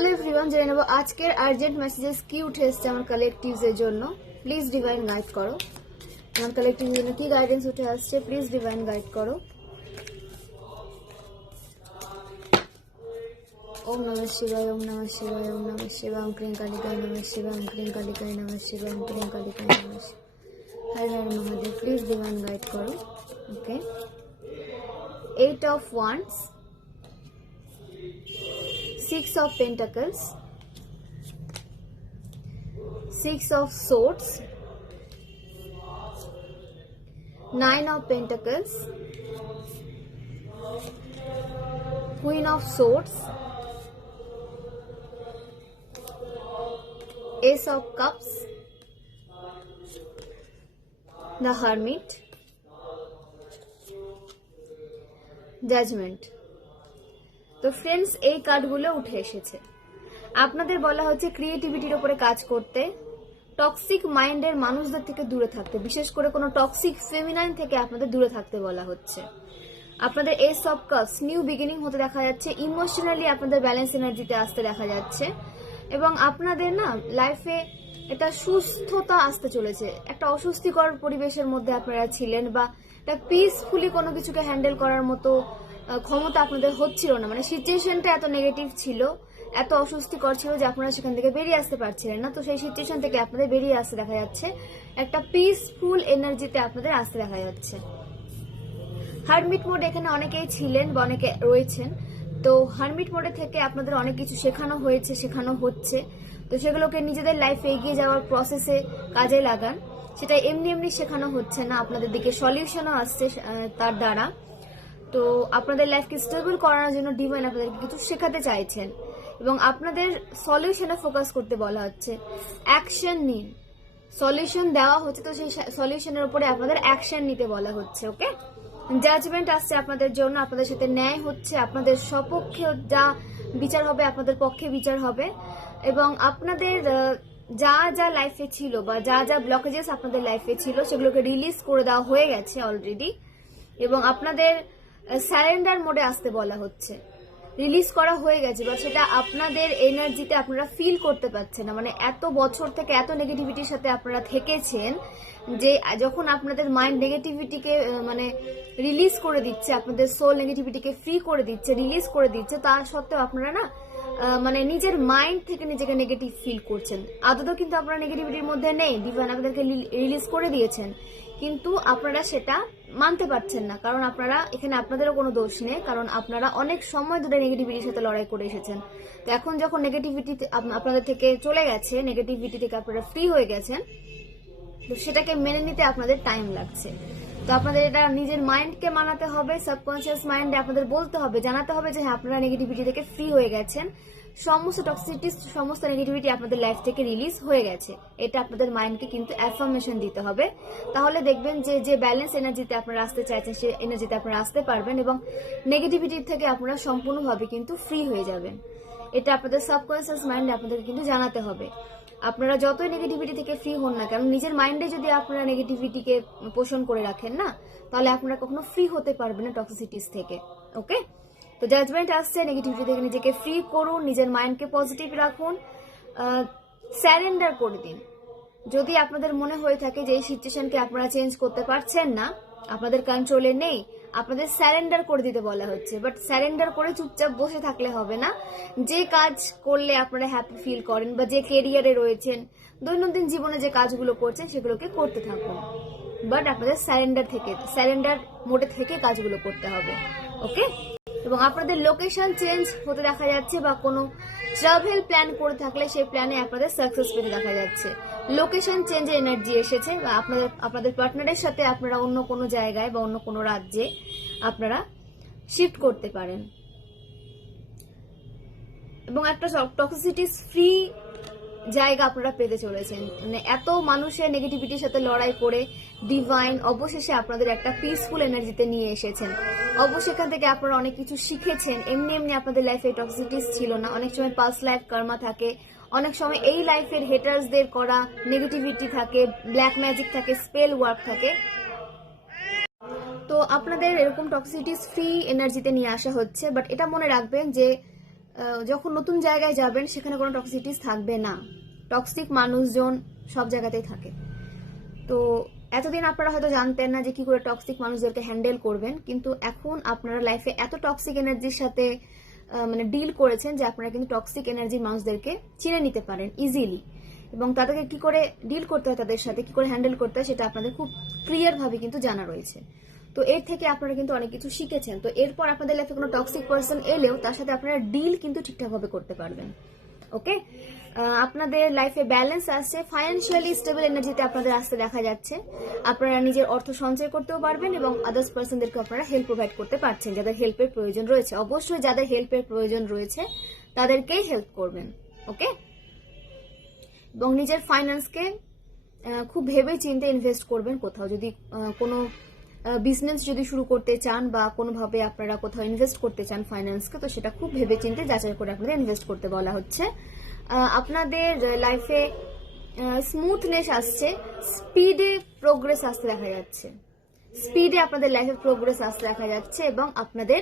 Hello everyone, জেনে নেব আজকের আর্জেন্ট মেসেজেস কি উঠে এসছে আমার কালেকটিভস এর জন্য। প্লিজ ডিভাইন গাইড করো। আমার কালেকটিভস এর জন্য কি গাইডেন্স উঠে আসছে, প্লিজ ডিভাইন গাইড করো। ওম নমঃ শিবায়, ওম নমঃ শিবায়, ওম নমঃ শিবায়, ওম ক্রিং কালিকায় নমঃ শিবায়, ওম ক্রিং কালিকায় নমঃ শিবায়, ওম ক্রিং কালিকায় নমঃ শিবায়। Har Har Mahadev, please divine guide করো। ওকে, 8 of Wands, 6 of Pentacles, 6 of Swords, 9 of Pentacles, Queen of Swords, Ace of Cups, the Hermit, Judgment। তো ফ্রেন্ডস, এই কার্ডগুলো উঠে এসেছে। আপনাদের বলা হচ্ছে ক্রিয়েটিভিটির উপরে কাজ করতে, টক্সিক মাইন্ডের মানুষদের থেকে দূরে থাকতে, বিশেষ করে কোনো টক্সিক ফেমিনাইন থেকে আপনাদের দূরে থাকতে বলা হচ্ছে। আপনাদের S of cups, new beginning হতে দেখা যাচ্ছে। ইমোশনালি আপনাদের ব্যালেন্স এনার্জিতে আসতে দেখা যাচ্ছে এবং আপনাদের না লাইফে একটা সুস্থতা আসতে চলেছে। একটা অস্বস্তিকর পরিবেশের মধ্যে আপনারা ছিলেন বা একটা পিসফুলি কোনো কিছুকে হ্যান্ডেল করার মতো ক্ষমতা আপনাদের হচ্ছিল না, মানে সিচুয়েশনটা এত নেগেটিভ ছিল, এত অস্বস্তিকর ছিল যে আপনারা সেখান থেকে বেরিয়ে আসতে পারছিলেন না। তো সেই সিচুয়েশন থেকে আপনাদের বেরিয়ে আসতে দেখা যাচ্ছে, একটা পিসফুল এনার্জিতে আপনাদের আসতে দেখা যাচ্ছে। হারমিট মোড এখানে অনেকেই ছিলেন বা অনেকে রয়েছেন। তো হারমিট মোডে থেকে আপনাদের অনেক কিছু শেখানো হয়েছে, শেখানো হচ্ছে। তো সেগুলোকে নিজেদের লাইফে এগিয়ে যাওয়ার প্রসেসে কাজে লাগান। সেটা এমনি এমনি শেখানো হচ্ছে না, আপনাদের দিকে সলিউশনও আসছে তার দ্বারা। তো আপনাদের লাইফকে স্টেবল করানোর জন্য ডিভাইন আপনাদেরকে কিছু শেখাতে চাইছেন এবং আপনাদের সলিউশনে ফোকাস করতে বলা হচ্ছে। অ্যাকশন নিন, সলিউশন দেওয়া হচ্ছে তো সেই সলিউশনের উপরে আপনাদের অ্যাকশন নিতে বলা হচ্ছে। ওকে, জাজমেন্ট আসছে আপনাদের জন্য, আপনাদের সাথে ন্যায় হচ্ছে, আপনাদের সপক্ষে যা বিচার হবে আপনাদের পক্ষে বিচার হবে এবং আপনাদের যা যা লাইফে ছিল বা যা যা ব্লকেজেস আপনাদের লাইফে ছিল সেগুলোকে রিলিজ করে দেওয়া হয়ে গেছে অলরেডি এবং আপনাদের সারেন্ডার মোডে আসতে বলা হচ্ছে। রিলিজ করা হয়ে গেছে বা সেটা আপনাদের এনার্জিতে আপনারা ফিল করতে পারছেন না। মানে এত বছর থেকে এত নেগেটিভিটির সাথে আপনারা থেকেছেন যে যখন আপনাদের মাইন্ড নেগেটিভিটিকে মানে রিলিজ করে দিচ্ছে, আপনাদের সোল নেগেটিভিটিকে ফ্রি করে দিচ্ছে, রিলিজ করে দিচ্ছে, তা সত্ত্বেও আপনারা না মানে নিজের মাইন্ড থেকে নিজেকে নেগেটিভ ফিল করছেন। আদৌ কিন্তু আপনারা নেগেটিভিটির মধ্যে নেই, ডিভাইন আপনাদেরকে রিলিজ করে দিয়েছেন, কিন্তু আপনারা সেটা মানতে পারছেন না। কারণ আপনারা এখানে আপনাদেরও কোনো দোষ নেই, কারণ আপনারা অনেক সময় ধরে নেগেটিভিটির সাথে লড়াই করে এসেছেন। তো এখন যখন নেগেটিভিটি আপনাদের থেকে চলে গেছে, নেগেটিভিটি থেকে আপনারা ফ্রি হয়ে গেছেন, তো সেটাকে মেনে নিতে আপনাদের টাইম লাগছে। তো আপনাদের এটা নিজের মাইন্ডকে মানাতে হবে, সাবকনসিয়াস মাইন্ডে আপনাদের বলতে হবে, জানাতে হবে যে হ্যাঁ আপনারা নেগেটিভিটি থেকে ফ্রি হয়ে গেছেন, সমস্ত টক্সিসিটি সমস্ত নেগেটিভিটি আপনাদের লাইফ থেকে রিলিজ হয়ে গেছে। এটা আপনাদের মাইন্ডকে কিন্তু অ্যাফার্মেশন দিতে হবে। তাহলে দেখবেন যে যে ব্যালেন্স এনার্জিতে আপনারা আসতে চাইছেন সে এনার্জিতে আপনারা আসতে পারবেন এবং নেগেটিভিটির থেকে আপনারা সম্পূর্ণভাবে কিন্তু ফ্রি হয়ে যাবেন। এটা আপনাদের সাবকনসিয়াস মাইন্ডে আপনাদের কিন্তু জানাতে হবে। আপনারা যতই নেগেটিভিটি থেকে ফ্রি হন না কেন, নিজের মাইন্ডে যদি আপনারা নেগেটিভিটিকে পোষণ করে রাখেন না, তাহলে আপনারা কখনো ফ্রি হতে পারবেন না টক্সিসিটিস থেকে। ওকে, তো জাজমেন্ট আসছে, নেগেটিভিটি থেকে নিজেকে ফ্রি করুন, নিজের মাইন্ডকে পজিটিভ রাখুন, স্যারেন্ডার করে দিন। যদি আপনাদের মনে হয়ে থাকে যে এই সিচুয়েশনকে আপনারা চেঞ্জ করতে পারছেন না, আপনাদের কন্ট্রোলে নেই, আপনাদের স্যারেন্ডার করে দিতে বলা হচ্ছে। বাট স্যারেন্ডার করে চুপচাপ বসে থাকলে হবে না। যে কাজ করলে আপনারা হ্যাপি ফিল করেন বা যে কেরিয়ারে রয়েছেন, দৈনন্দিন জীবনে যে কাজগুলো করছেন সেগুলোকে করতে থাকুন, বাট আপনাদের স্যারেন্ডার মোডে থেকে কাজগুলো করতে হবে। ওকে, এবং আপনাদের লোকেশন চেঞ্জ হতে দেখা যাচ্ছে বা কোনো ট্রাভেল প্ল্যান করে থাকলে সেই প্ল্যানে আপনাদের সাকসেস পেতে দেখা যাচ্ছে। লোকেশন চেঞ্জের এনার্জি এসেছে বা আপনাদের পার্টনারের সাথে আপনারা অন্য কোনো জায়গায় বা অন্য কোনো রাজ্যে আপনারা শিফট করতে পারেন এবং একটা টক্সিসিটিস ফ্রি জায়গা আপনারা পেতে চলেছেন। মানে এত মানুষের নেগেটিভিটির সাথে লড়াই করে ডিভাইন অবশেষে আপনাদের একটা পিসফুল এনার্জিতে নিয়ে এসেছেন। অবশ্যই এখান থেকে আপনারা অনেক কিছু শিখেছেন। এমনি এমনি আপনাদের লাইফে টক্সিসিটিস ছিল না। অনেক সময় পাস্ট লাইফ কর্মা থাকে, অনেক সময় এই লাইফের হেটার্সদের করা নেগেটিভিটি থাকে, ব্ল্যাক ম্যাজিক থাকে, স্পেল ওয়ার্ক থাকে। তো আপনাদের এরকম টক্সিসিটিস ফ্রি এনার্জিতে নিয়ে আসা হচ্ছে। বাট এটা মনে রাখবেন যে যখন নতুন জায়গায় যাবেন সেখানে কোনো টক্সিটিস থাকবে না। টক্সিক মানুষজন সব জায়গাতেই থাকে। তো এতদিন আপনারা হয়তো জানতেন না যে কি করে টক্সিক মানুষদেরকে হ্যান্ডেল করবেন, কিন্তু এখন আপনারা লাইফে এত টক্সিক এনার্জির সাথে মানে ডিল করেছেন যে আপনারা কিন্তু টক্সিক এনার্জির মানুষদেরকে চিনে নিতে পারেন ইজিলি, এবং তাদেরকে কি করে ডিল করতে হয়, তাদের সাথে কি করে হ্যান্ডেল করতে হয় সেটা আপনাদের খুব ক্লিয়ার ভাবে কিন্তু জানা রয়েছে। তো এর থেকে আপনারা কিন্তু অনেক কিছু শিখেছেন। তো এরপর আপনাদের লাইফে কোনো টক্সিক পার্সন এলেও তার সাথে আপনারা ডিল কিন্তু ঠিকঠাক ভাবে করতে পারবেন। ওকে, আপনাদের লাইফে ব্যালেন্স আসছে, ফাইন্যান্সিয়ালি স্টেবল এনার্জিতে আপনাদের আসতে দেখা যাচ্ছে। আপনারা নিজের অর্থ সঞ্চয় করতেও পারবেন এবং আদার্স পার্সনদেরকে আপনারা হেল্প প্রোভাইড করতে পারছেন যাদের হেল্পের প্রয়োজন রয়েছে। অবশ্যই যাদের হেল্পের প্রয়োজন রয়েছে তাদেরকেই হেল্প করবেন। ওকে, এবং নিজের ফাইন্যান্সকে খুব ভেবে চিন্তে ইনভেস্ট করবেন। কোথাও যদি কোনো বিজনেস যদি শুরু করতে চান বা কোনোভাবে আপনারা কোথাও ইনভেস্ট করতে চান ফাইন্যান্সকে, তো সেটা খুব ভেবে চিন্তে যাচাই করে আপনাদের ইনভেস্ট করতে বলা হচ্ছে। আপনাদের লাইফে স্মুথনেস আসছে, স্পিডে প্রোগ্রেস আসতে দেখা যাচ্ছে, স্পিডে আপনাদের লাইফে প্রোগ্রেস আসতে দেখা যাচ্ছে এবং আপনাদের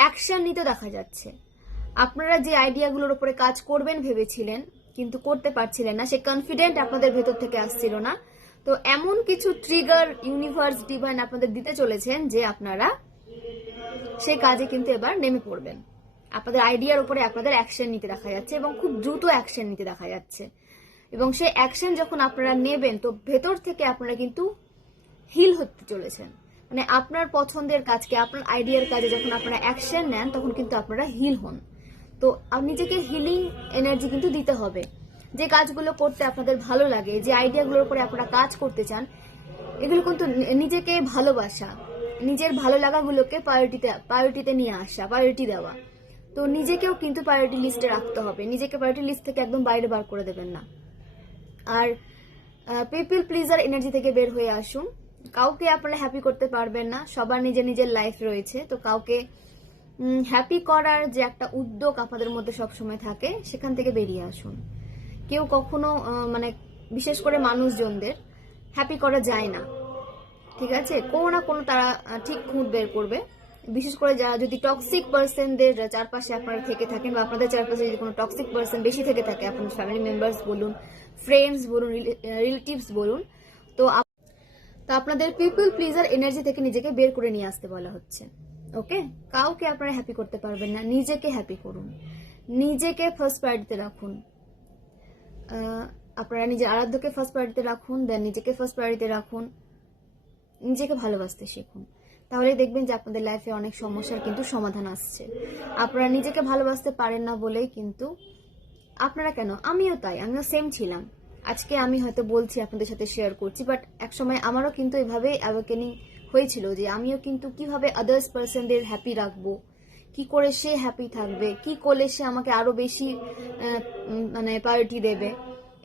অ্যাকশন নিতে দেখা যাচ্ছে। আপনারা যে আইডিয়াগুলোর উপরে কাজ করবেন ভেবেছিলেন কিন্তু করতে পারছিলেন না, সে কনফিডেন্ট আপনাদের ভেতর থেকে আসছিল না, তো এমন কিছু ট্রিগার ইউনিভার্স ডিভাইন আপনাদের দিতে চলেছেন যে আপনারা সেই কাজে কিন্তু এবার নেমে পড়বেন। আপনাদের আইডিয়ার উপরে আপনাদের অ্যাকশন নিতে দেখা যাচ্ছে এবং খুব দ্রুত অ্যাকশন নিতে দেখা যাচ্ছে, এবং সেই অ্যাকশন যখন আপনারা নেবেন তো ভেতর থেকে আপনারা কিন্তু হিল হতে চলেছেন। মানে আপনার পছন্দের কাজকে, আপনার আইডিয়ার কাজে যখন আপনারা অ্যাকশন নেন তখন কিন্তু আপনারা হিল হন। তো নিজেকে হিলিং এনার্জি কিন্তু দিতে হবে। যে কাজগুলো করতে আপনাদের ভালো লাগে, যে আইডিয়াগুলোর উপরে আপনারা কাজ করতে চান, এগুলো কিন্তু নিজেকে ভালোবাসা, নিজের ভালো লাগাগুলোকে প্রায়োরিটিতে নিয়ে আসা, প্রায়োরিটি দেওয়া। তো নিজেকেও কিন্তু প্রায়োরিটি লিস্টে রাখতে হবে, নিজেকে প্রায়োরিটি লিস্ট থেকে একদম বাইরে বার করে দেবেন না। আর পিপল প্লিজার এনার্জি থেকে বের হয়ে আসুন। কাউকে আপনারা হ্যাপি করতে পারবেন না, সবার নিজের নিজের লাইফ রয়েছে। তো কাউকে হ্যাপি করার যে একটা উদ্যোগ আপনাদের মধ্যে সবসময় থাকে সেখান থেকে বেরিয়ে আসুন। কেউ কখনো মানে বিশেষ করে মানুষজনদের হ্যাপি করা যায় না, ঠিক আছে? কোনো না কোনো তারা ঠিক খুঁত বের করবে। বিশেষ করে যারা যদি টক্সিক পার্সনদের চারপাশে আপনারা থেকে থাকেন বা আপনাদের চারপাশে যদি কোনো টক্সিক পার্সন বেশি থেকে থাকে, আপনার ফ্যামিলি মেম্বার্স বলুন, ফ্রেন্ডস বলুন, রিলেটিভস বলুন, তো আপনাদের পিপল প্লিজার এনার্জি থেকে নিজেকে বের করে নিয়ে আসতে বলা হচ্ছে। ওকে, কাউকে আপনারা হ্যাপি করতে পারবেন না, নিজেকে হ্যাপি করুন, নিজেকে ফার্স্ট প্রায়োরিটিতে রাখুন। আপনারা নিজের আরাধ্যকে ফার্স্ট প্রায়োরিটিতে রাখুন, দেন নিজেকে ফার্স্ট প্রায়োরিটিতে রাখুন, নিজেকে ভালোবাসতে শিখুন। তাহলে দেখবেন যে আপনাদের লাইফে অনেক সমস্যার কিন্তু সমাধান আসছে। আপনারা নিজেকে ভালোবাসতে পারেন না বলেই কিন্তু আপনারা কেন, আমিও তাই, আমিও সেম ছিলাম। আজকে আমি হয়তো বলছি আপনাদের সাথে শেয়ার করছি, বাট একসময় আমারও কিন্তু এভাবে অ্যাওয়েকেনিং হয়েছিল যে আমিও কিন্তু কিভাবে আদার্স পার্সনদের হ্যাপি রাখবো, কি করে সে হ্যাপি থাকবে, কি করলে সে আমাকে আরো বেশি মানে প্রায়োরিটি দেবে,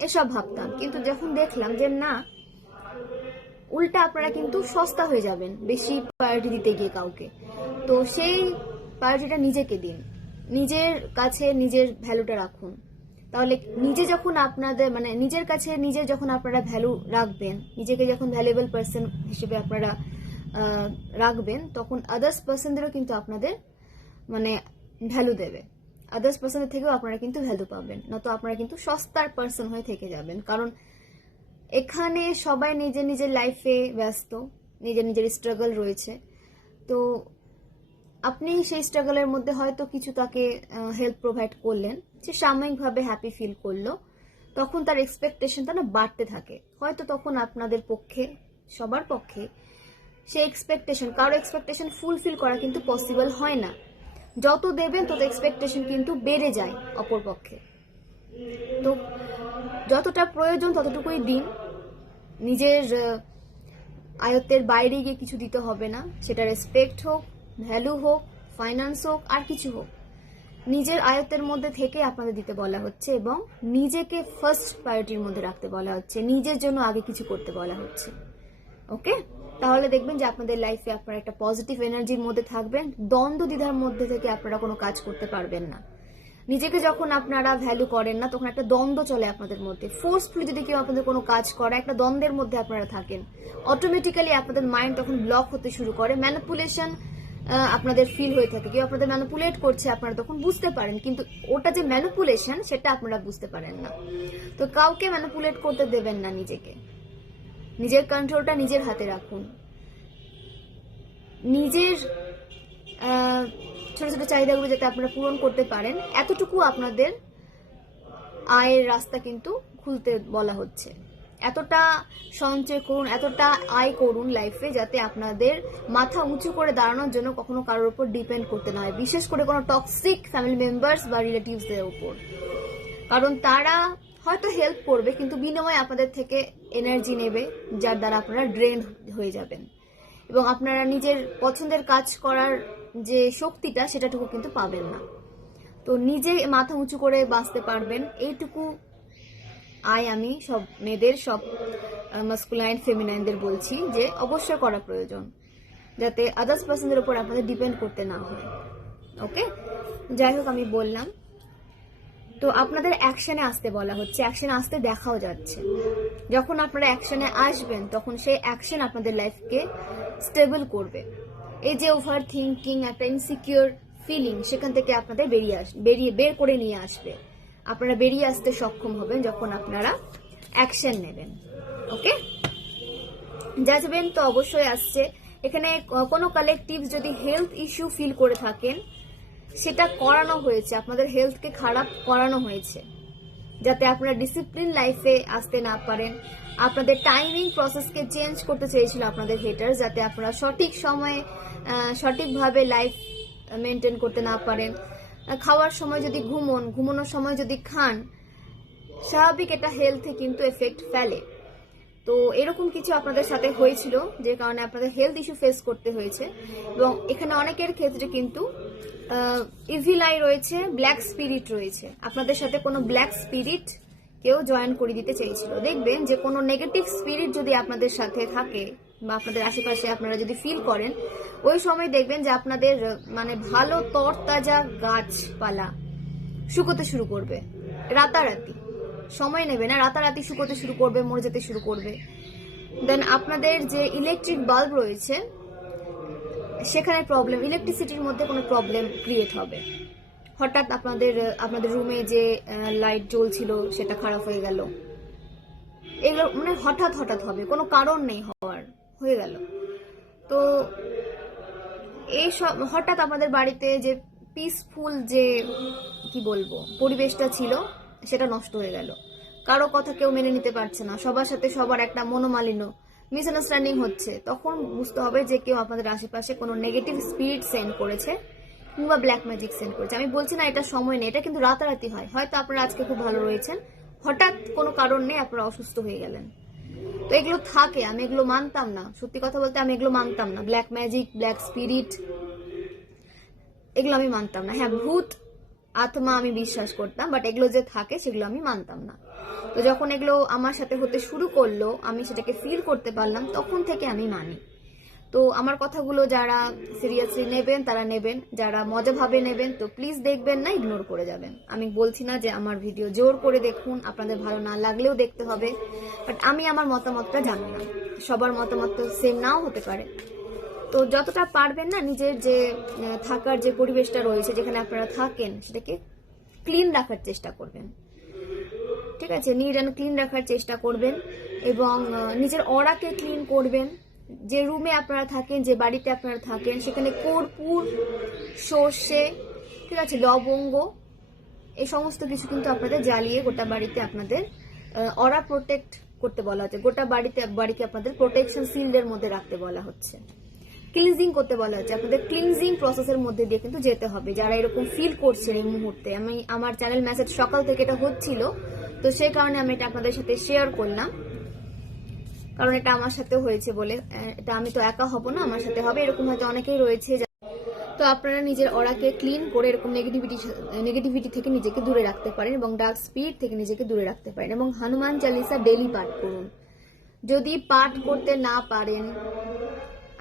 এসব ভাবতাম। কিন্তু যখন দেখলাম যে না, উল্টা আপনারা কিন্তু সস্তা হয়ে যাবেন বেশি প্রায়োরিটি দিতে গিয়ে কাউকে। তো সেই প্রায়োরিটিটা নিজেকে দিন, নিজের কাছে নিজের ভ্যালুটা রাখুন। তাহলে নিজে যখন আপনাদের মানে নিজের কাছে নিজে যখন আপনারা ভ্যালু রাখবেন, নিজেকে যখন ভ্যালুয়েবল পার্সন হিসেবে আপনারা রাখবেন, তখন আদার্স পার্সনদেরও কিন্তু আপনাদের মানে ভ্যালু দেবে, আদার্স পার্সনের থেকেও আপনারা কিন্তু ভ্যালু পাবেন। না তো আপনারা কিন্তু সস্তার পার্সন হয়ে থেকে যাবেন, কারণ এখানে সবাই নিজের নিজের লাইফে ব্যস্ত, নিজের নিজের স্ট্রাগল রয়েছে। তো আপনি সেই স্ট্রাগলের মধ্যে হয়তো কিছু তাকে হেল্প প্রোভাইড করলেন, সে সাময়িকভাবে হ্যাপি ফিল করলো, তখন তার এক্সপেকটেশনটা না বাড়তে থাকে। হয়তো তখন আপনাদের পক্ষে, সবার পক্ষে সেই এক্সপেকটেশন, কারো এক্সপেকটেশন ফুলফিল করা কিন্তু পসিবল হয় না। যত দেবেন তত এক্সপেকটেশন কিন্তু বেড়ে যায় অপর পক্ষে। তো যতটা প্রয়োজন ততটুকুই দিন, নিজের আয়ত্তের বাইরে গিয়ে কিছু দিতে হবে না, সেটা রেসপেক্ট হোক, ভ্যালু হোক, ফাইন্যান্স হোক, আর কিছু হোক, নিজের আয়ত্তের মধ্যে থেকে আপনাদের দিতে বলা হচ্ছে এবং নিজেকে ফার্স্ট প্রায়োরিটির মধ্যে রাখতে বলা হচ্ছে, নিজের জন্য আগে কিছু করতে বলা হচ্ছে। ওকে, তাহলে দেখবেন যে আপনাদের লাইফে আপনারা একটা পজিটিভ এনার্জির মধ্যে থাকবেন, দ্বন্দ্ব দ্বিধার মধ্যে থেকে আপনারা কোনো কাজ করতে পারবেন না। নিজেকে যখন আপনারা ভ্যালু করেন না, তখন একটা দ্বন্দ্ব চলে আপনাদের মধ্যে। ফোর্সফুলি যদি কেউ আপনাদের কোনো কাজ করে, একটা দ্বন্দ্বের মধ্যে আপনারা থাকেন, অটোমেটিক্যালি আপনাদের মাইন্ড তখন ব্লক হতে শুরু করে, ম্যানিপুলেশন আপনাদের ফিল হয়ে থাকে, কেউ আপনাদের ম্যানিপুলেট করছে, আপনারা তখন বুঝতে পারেন, কিন্তু ওটা যে ম্যানিপুলেশন সেটা আপনারা বুঝতে পারেন না। তো কাউকে ম্যানিপুলেট করতে দেবেন না নিজেকে, নিজের কন্ট্রোলটা নিজের হাতে রাখুন। নিজের ছোট ছোট চাহিদাগুলো যাতে আপনারা পূরণ করতে পারেন, এতটুকু আপনাদের আয়ের রাস্তা কিন্তু খুলতে বলা হচ্ছে। এতটা সঞ্চয় করুন, এতটা আয় করুন লাইফে, যাতে আপনাদের মাথা উঁচু করে দাঁড়ানোর জন্য কখনো কারোর উপর ডিপেন্ড করতে না হয়, বিশেষ করে কোনো টক্সিক ফ্যামিলি মেম্বার্স বা রিলেটিভসদের উপর। কারণ তারা হয়তো হেল্প করবে, কিন্তু বিনিময়ে আপনাদের থেকে এনার্জি নেবে, যার দ্বারা আপনারা ড্রেন হয়ে যাবেন, এবং আপনারা নিজের পছন্দের কাজ করার যে শক্তিটা সেটাটুকু কিন্তু পাবেন না। তো নিজে মাথা উঁচু করে বাঁচতে পারবেন, এইটুকু আমি সব মেয়েদের, সব মাস্কুলাইন ফেমিনাইনদের বলছি যে অবশ্যই করা প্রয়োজন, যাতে আদার্স পার্সনদের উপর আপনাদের ডিপেন্ড করতে না হয়। ওকে, যাই হোক, আমি বললাম। তো আপনাদের অ্যাকশনে আসতে বলা হচ্ছে, অ্যাকশনে আসতে দেখাও যাচ্ছে। যখন আপনারা অ্যাকশনে আসবেন তখন সেই অ্যাকশন আপনাদের লাইফকে স্টেবল করবে। এই যে ওভার থিঙ্কিং, একটা ইনসিকিউর ফিলিং, সেখান থেকে আপনাদের বের করে নিয়ে আসবে। আপনারা বেরিয়ে আসতে সক্ষম হবেন যখন আপনারা অ্যাকশন নেবেন। ওকে, জাজমেন্ট তো অবশ্যই আসছে এখানে। কোনো কালেকটিভ যদি হেলথ ইস্যু ফিল করে থাকেন, সেটা করানো হয়েছে, আপনাদের হেলথকে খারাপ করানো হয়েছে, যাতে আপনারা ডিসিপ্লিন লাইফে আসতে না পারেন। আপনাদের টাইমিং প্রসেসকে চেঞ্জ করতে চেয়েছিল আপনাদের হেটার, যাতে আপনারা সঠিক সময়ে সঠিকভাবে লাইফ মেনটেন করতে না পারেন। খাওয়ার সময় যদি ঘুমানোর সময় যদি খান, স্বাভাবিক এটা হেলথে কিন্তু এফেক্ট ফেলে। তো এরকম কিছু আপনাদের সাথে হয়েছিল, যে কারণে আপনাদের হেলথ ইস্যু ফেস করতে হয়েছে। এবং এখানে অনেকের ক্ষেত্রে কিন্তু ইভিল আই রয়েছে, ব্ল্যাক স্পিরিট রয়েছে। আপনাদের সাথে কোনো ব্ল্যাক স্পিরিট কেউ জয়েন করে দিতে চেয়েছিল। দেখবেন যে কোনো নেগেটিভ স্পিরিট যদি আপনাদের সাথে থাকে বা আপনাদের আশেপাশে আপনারা যদি ফিল করেন, ওই সময় দেখবেন যে আপনাদের মানে ভালো তরতাজা গাছপালা শুকোতে শুরু করবে রাতারাতি। সময় নেবে না, রাতারাতি শুকোতে শুরু করবে, মরে যেতে শুরু করবে। দেন আপনাদের যে ইলেকট্রিক বাল্ব রয়েছে সেখানে প্রবলেম, ইলেকট্রিসিটির মধ্যে কোনো প্রবলেম ক্রিয়েট হবে। হঠাৎ আপনাদের রুমে যে লাইট জ্বলছিল সেটা খারাপ হয়ে গেল। এগুলো মানে হঠাৎ হঠাৎ হবে, কোনো কারণ নেই হয়ে গেল। তো এই সব হঠাৎ আপনাদের বাড়িতে যে পিসফুল যে কি বলবো পরিবেশটা ছিল সেটা নষ্ট হয়ে গেল। কারো কথা কেউ মেনে নিতে পারছে না, সবার সাথে সবার একটা মনোমালিন্য, মিসআন্ডারস্ট্যান্ডিং হচ্ছে। তখন বুঝতে হবে যে কেউ আপনাদের আশেপাশে কোনো নেগেটিভ স্পিরিট সেন্ড করেছে কিংবা ব্ল্যাক ম্যাজিক সেন্ড করেছে। আমি বলছি না এটা সময় নেই, এটা কিন্তু রাতারাতি হয়। হয়তো আপনারা আজকে খুব ভালো রয়েছেন, হঠাৎ কোনো কারণ নেই আপনারা অসুস্থ হয়ে গেলেন। তো এগুলো থাকে, আমি এগুলো মানতাম না, সত্যি কথা বলতে আমি এগুলো মানতাম না। ব্ল্যাক ম্যাজিক, ব্ল্যাক স্পিরিট, এগুলো আমি মানতাম না। হ্যাঁ, ভূত আত্মা আমি বিশ্বাস করতাম, বাট এগুলো যে থাকে সেগুলো আমি মানতাম না। তো যখন এগুলো আমার সাথে হতে শুরু করলো, আমি সেটাকে ফিল করতে পারলাম, তখন থেকে আমি মানি। তো আমার কথাগুলো যারা সিরিয়াসলি নেবেন তারা নেবেন, যারা মজাভাবে নেবেন তো প্লিজ দেখবেন না, ইগনোর করে যাবেন। আমি বলছি না যে আমার ভিডিও জোর করে দেখুন, আপনাদের ভালো না লাগলেও দেখতে হবে, বাট আমি আমার মতামতটা জানি না, সবার মতামত তো সেম নাও হতে পারে। তো যতটা পারবেন না নিজের যে থাকার যে পরিবেশটা রয়েছে, যেখানে আপনারা থাকেন, সেটাকে ক্লিন রাখার চেষ্টা করবেন। ঠিক আছে, নিট অ্যান্ড ক্লিন রাখার চেষ্টা করবেন, এবং নিজের অরাকে ক্লিন করবেন। যে রুমে আপনারা থাকেন, যে বাড়িতে আপনারা থাকেন, সেখানে কর্পূর, সর্ষে, ঠিক আছে, লবঙ্গ, এই সমস্ত কিছু কিন্তু আপনাদের জ্বালিয়ে গোটা বাড়িতে আপনাদের অরা প্রোটেক্ট করতে বলা হচ্ছে। গোটা বাড়িকে আপনাদের প্রোটেকশন শিল্ডের মধ্যে রাখতে বলা হচ্ছে। ক্লিনজিং করতে বলা হচ্ছে, আপনাদের ক্লিনজিং প্রসেসের মধ্যে দিয়ে কিন্তু যেতে হবে। যারা এরকম ফিল করছেন এই মুহূর্তে, আমার চ্যানেল মেসেজ সকাল থেকে এটা হচ্ছিল, তো সেই কারণে আমি এটা আপনাদের সাথে শেয়ার করলাম, কারণ এটা আমার সাথে হয়েছে বলে। এটা আমি তো একা হব না, আমার সাথে হবে, এরকম হয়তো অনেকেই রয়েছে। তো আপনারা নিজের অরাকে ক্লিন করে এরকম নেগেটিভিটি থেকে নিজেকে দূরে রাখতে পারেন, এবং ডার্ক স্পিরিট থেকে নিজেকে দূরে রাখতে পারেন। এবং হনুমান চালিসা ডেলি পাঠ করুন। যদি পাঠ করতে না পারেন,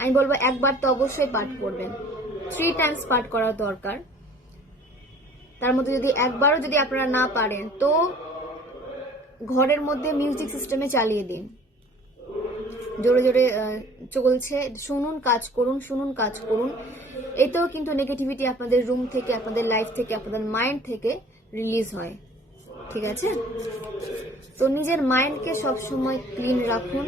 আমি বলবো একবার তো অবশ্যই পাঠ করবেন, 3 টাইমস পাঠ করা দরকার। তার মধ্যে যদি একবারও যদি আপনারা না পারেন, তো ঘরের মধ্যে মিউজিক সিস্টেমে চালিয়ে দিন। জোরে জোরে চলছে, শুনুন, কাজ করুন, শুনুন, কাজ করুন। এতেও কিন্তু নেগেটিভিটি আপনাদের রুম থেকে, আপনাদের লাইফ থেকে, আপনাদের মাইন্ড থেকে রিলিজ হয়। ঠিক আছে? তো নিজের মাইন্ডকে সবসময় ক্লিন রাখুন,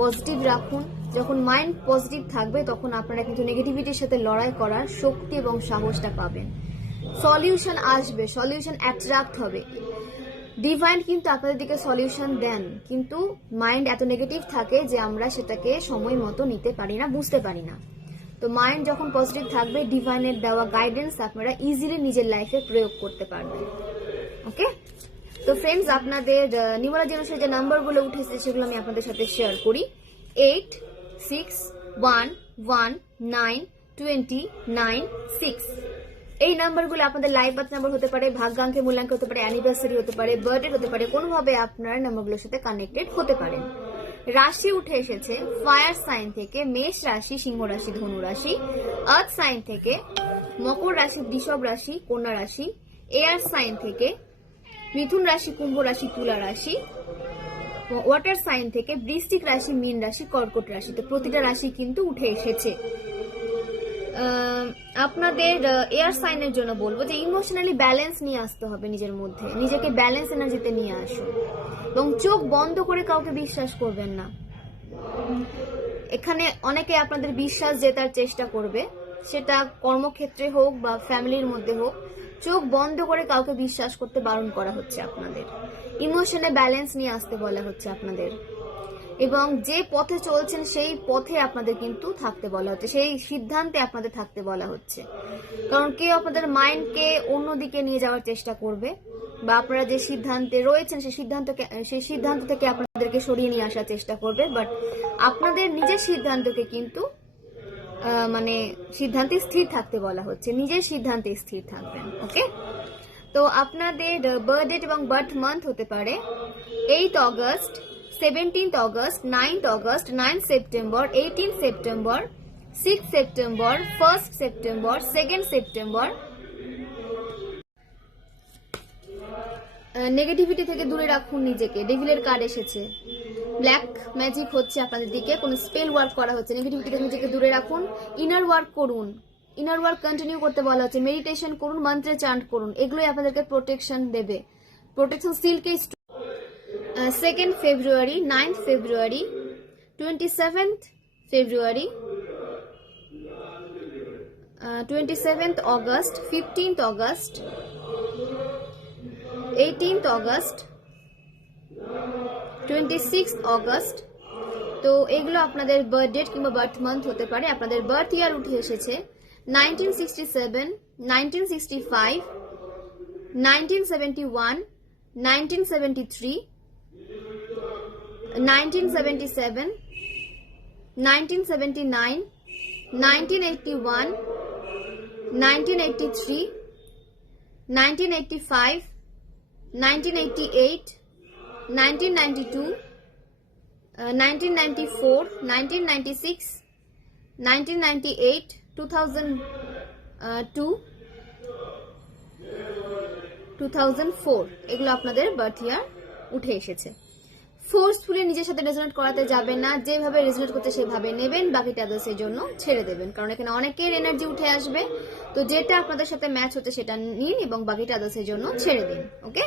পজিটিভ রাখুন। যখন মাইন্ড পজিটিভ থাকবে তখন আপনারা কিন্তু নেগেটিভিটির সাথে লড়াই করার শক্তি এবং সাহসটা পাবেন। সলিউশন আসবে, সলিউশন অ্যাট্রাক্ট হবে। ডিভাইন কিন্তু আপনাদের দিকে সলিউশন দেন, কিন্তু মাইন্ড এত নেগেটিভ থাকে যে আমরা সেটাকে সময় মতো নিতে পারি না, বুঝতে পারি না। তো মাইন্ড যখন পজিটিভ থাকবে, ডিভাইনের দেওয়া গাইডেন্স আপনারা ইজিলি নিজের লাইফে প্রয়োগ করতে পারবেন। ওকে? তো ফ্রেন্ডস, আপনাদের নিউমারোলজি অনুসারে যে নাম্বারগুলো উঠেছে সেগুলো আমি আপনাদের সাথে শেয়ার করি। 8, 6, 1, 1, 9, 20, 9, 6। এই নাম্বারগুলো আপনাদের লাইফ বার্থ নাম্বার হতে পারে, ভাগ্যাঙ্কে মূল্যাঙ্ক হতে পারে, অ্যানিভার্সারি হতে পারে, বার্থডে হতে পারে, কোনোভাবে আপনার নাম্বারগুলোর সাথে কানেক্টেড হতে পারেন। রাশি উঠে এসেছে ফায়ার সাইন থেকে মেষ রাশি, সিংহ রাশি, ধনু রাশি। আর্থ সাইন থেকে মকর রাশি, বৃষভ রাশি, কন্যা রাশি। এয়ার সাইন থেকে মিথুন রাশি, কুম্ভ রাশি, তুলা রাশি। ওয়াটার সাইন থেকে বৃশ্চিক রাশি, মীন রাশি, কর্কট রাশি। তো প্রতিটা রাশি কিন্তু উঠে এসেছে। আপনাদের এয়ার সাইনের জন্য বলবো যে ইমোশনালি ব্যালেন্স নিয়ে আসতে হবে নিজের মধ্যে, নিজেকে ব্যালেন্স এনার্জিতে নিয়ে আসুন এবং চোখ বন্ধ করে কাউকে বিশ্বাস করবেন না। এখানে অনেকে আপনাদের বিশ্বাস জেতার চেষ্টা করবে, সেটা কর্মক্ষেত্রে হোক বা ফ্যামিলির মধ্যে হোক। চোখ বন্ধ করে কাউকে বিশ্বাস করতে বারণ করা হচ্ছে আপনাদের। ইমোশনে ব্যালেন্স নিয়ে আসতে বলা হচ্ছে আপনাদের, এবং যে পথে চলছেন সেই পথে আপনাদের কিন্তু থাকতে বলা হচ্ছে, সেই সিদ্ধান্তে আপনাদের থাকতে বলা হচ্ছে। কারণ কেউ আপনাদের মাইন্ডকে অন্যদিকে নিয়ে যাওয়ার চেষ্টা করবে, বা আপনারা যে সিদ্ধান্তে রয়েছেন সেই সিদ্ধান্ত থেকে আপনাদেরকে সরিয়ে নিয়ে আসার চেষ্টা করবে। বাট আপনাদের নিজের সিদ্ধান্তকে কিন্তু মানে সিদ্ধান্তে স্থির থাকতে বলা হচ্ছে, নিজের সিদ্ধান্তে স্থির থাকবেন। ওকে? তো আপনাদের বার্থ ডেট এবং বার্থ মান্থ হতে পারে 8 August, 17th August, 9th August, 9th September, 18th September, 6th September, 1st September, 2nd September. Negativity থেকে দূরে রাখুন নিজেকে। ডেভিলের কার্ড এসেছে, ব্ল্যাক ম্যাজিক হচ্ছে আপনাদের দিকে, কোনো স্পেল ওয়ার্ক করা হচ্ছে। নেগেটিভিটি থেকে নিজেকে দূরে রাখুন, ইনার ওয়ার্ক করুন, ইনার ওয়ার্ক কন্টিনিউ করতে বলা হচ্ছে। মেডিটেশন করুন, মন্ত্রে চান্ট করুন, এগুলোই আপনাদেরকে প্রোটেকশন দেবে। প্রোটেকশন সিল্কে 2nd ফেব্রুয়ারি, 9th ফেব্রুয়ারি, 27th ফেব্রুয়ারি, 27th August, 15th August, 18th August, 26th August. তো এগুলো আপনাদের বার্থ ডেট কিংবা বার্থ মান্থ হতে পারে। আপনাদের বার্থ ইয়ার উঠে এসেছে 1967, 1965, 1971, 1973, 1977, 1979, 1981, 1983, 1985, 1988, 1992, 1994, 1996, 1998, 2002, 2004। এগুলো আপনাদের বার্থ ইয়ার উঠে এসেছে। ফোর্সফুলি নিজের সাথে রেজোনেট করাতে যাবেন না, যেভাবে রেজোনেট করতে সেভাবে নেবেন, বাকিটা আদার্সের জন্য ছেড়ে দেবেন। কারণ এখানে অনেকের এনার্জি উঠে আসবে, তো যেটা আপনাদের সাথে ম্যাচ হচ্ছে সেটা নিন এবং বাকিটা আদার্সের জন্য ছেড়ে দিন। ওকে?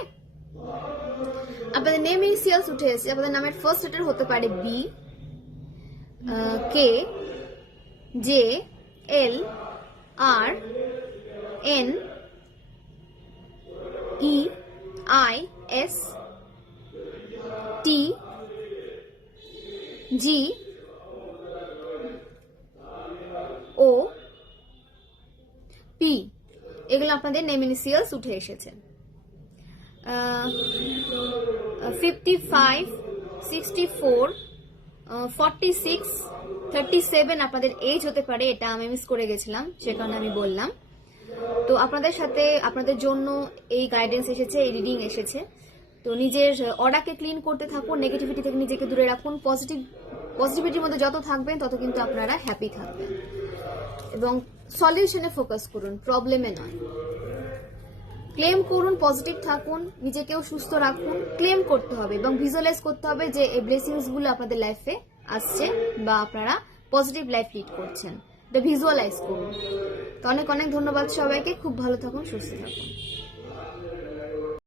আপনাদের নেম ইনিশিয়ালস উঠে এসেছে। আপনাদের নামের ফার্স্ট লেটার হতে পারে B, K, J, L, R, N, E, I, S, T, G, O, P. এগুলো আপনাদের নেম ইনিশিয়ালস উঠে এসেছে। 55, 64, 46, 37 আপনাদের এজ হতে পারে। এটা আমি মিস করে গেছিলাম, সে কারণে আমি বললাম। তো আপনাদের সাথে আপনাদের জন্য এই গাইডেন্স এসেছে, এই রিডিং এসেছে। তো নিজের অরাকে ক্লিন করতে থাকুন, নেগেটিভিটি থেকে নিজেকে দূরে রাখুন। পজিটিভিটির মধ্যে যত থাকবেন তত কিন্তু আপনারা হ্যাপি থাকবেন, এবং সলিউশনে ফোকাস করুন, প্রবলেমে নয়। ক্লেম করুন, পজিটিভ থাকুন, নিজেকেও সুস্থ রাখুন। ক্লেম করতে হবে এবং ভিজুয়ালাইজ করতে হবে যে এই ব্লেসিংস গুলো আপনাদের লাইফে আসছে বা আপনারা পজিটিভ লাইফ লিড করছেন, এটা ভিজুয়ালাইজ করুন। তো অনেক অনেক ধন্যবাদ সবাইকে, খুব ভালো থাকুন, সুস্থ থাকুন।